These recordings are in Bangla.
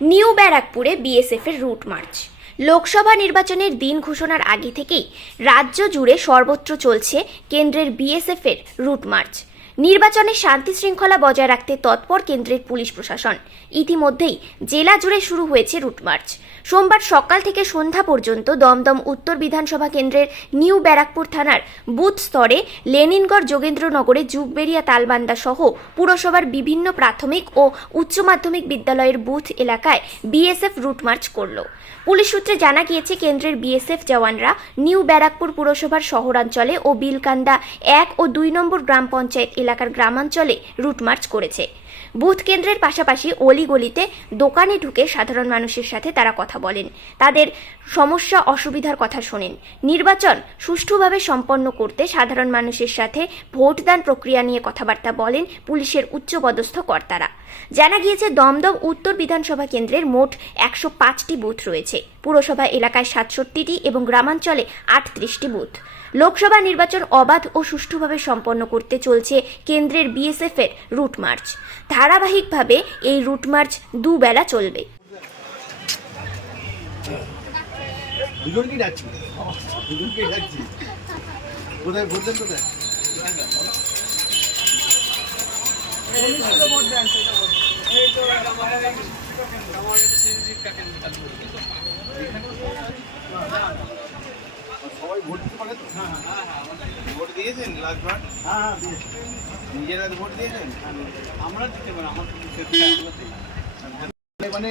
নিউ ব্যারাকপুরে বিএসএফের রুট মার্চ। লোকসভা নির্বাচনের দিন ঘোষণার আগে থেকেই রাজ্য জুড়ে সর্বত্র চলছে কেন্দ্রের বিএসএফের রুট মার্চ। নির্বাচনে শান্তি শৃঙ্খলা বজায় রাখতে তৎপর কেন্দ্রের পুলিশ প্রশাসন। ইতিমধ্যেই জেলা জুড়ে শুরু হয়েছে রুট মার্চ। সোমবার সকাল থেকে সন্ধ্যা পর্যন্ত দমদম উত্তর বিধানসভা কেন্দ্রের নিউ ব্যারাকপুর থানার বুথ স্তরে লেনিনগড়, যোগেন্দ্রনগরে, যুগবেড়িয়া, তালবান্দা সহ পুরসভার বিভিন্ন প্রাথমিক ও উচ্চ মাধ্যমিক বিদ্যালয়ের বুথ এলাকায় বিএসএফ রুট মার্চ করল। পুলিশ সূত্রে জানা গিয়েছে, কেন্দ্রের বিএসএফ জওয়ানরা নিউ ব্যারাকপুর পুরসভার শহরাঞ্চলে ও বিলকান্দা 1 ও 2 নম্বর গ্রাম পঞ্চায়েত এলাকার গ্রামাঞ্চলে রুট মার্চ করেছে। বুথ কেন্দ্রের পাশাপাশি অলিগলিতে দোকানে ঢুকে সাধারণ মানুষের সাথে তারা কথা বলেন, তাদের সমস্যা অসুবিধার কথা শোনেন। নির্বাচন সুষ্ঠুভাবে সম্পন্ন করতে সাধারণ মানুষের সাথে ভোটদান প্রক্রিয়া নিয়ে কথাবার্তা বলেন পুলিশের উচ্চপদস্থ কর্তারা। জানা গিয়েছে, দমদম উত্তর বিধানসভা কেন্দ্রের মোট 105টি বুথ রয়েছে। পুরসভা এলাকায় 67টি এবং গ্রামাঞ্চলে 38টি বুথ। লোকসভা নির্বাচন অবাধ ও সুষ্ঠুভাবে সম্পন্ন করতে চলছে কেন্দ্রের বিএসএফের রুট মার্চ। ধারাবাহিকভাবে এই রুট মার্চ দুবেলা চলবে। সবাই ভোট দিতে পারে তো? ভোট দিয়েছেন লাস্টবার? হ্যাঁ দিয়েছেন। নিজেরা ভোট দিয়েছেন? আমরা দিতে পারি, আমার মানে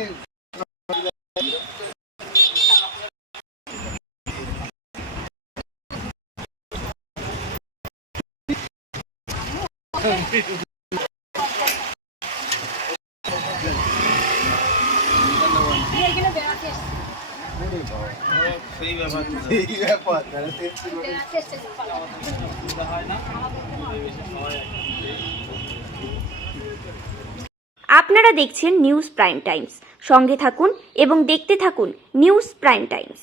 আপনারা দেখছেন নিউজ প্রাইম টাইমস। সঙ্গে থাকুন এবং দেখতে থাকুন নিউজ প্রাইম টাইমস।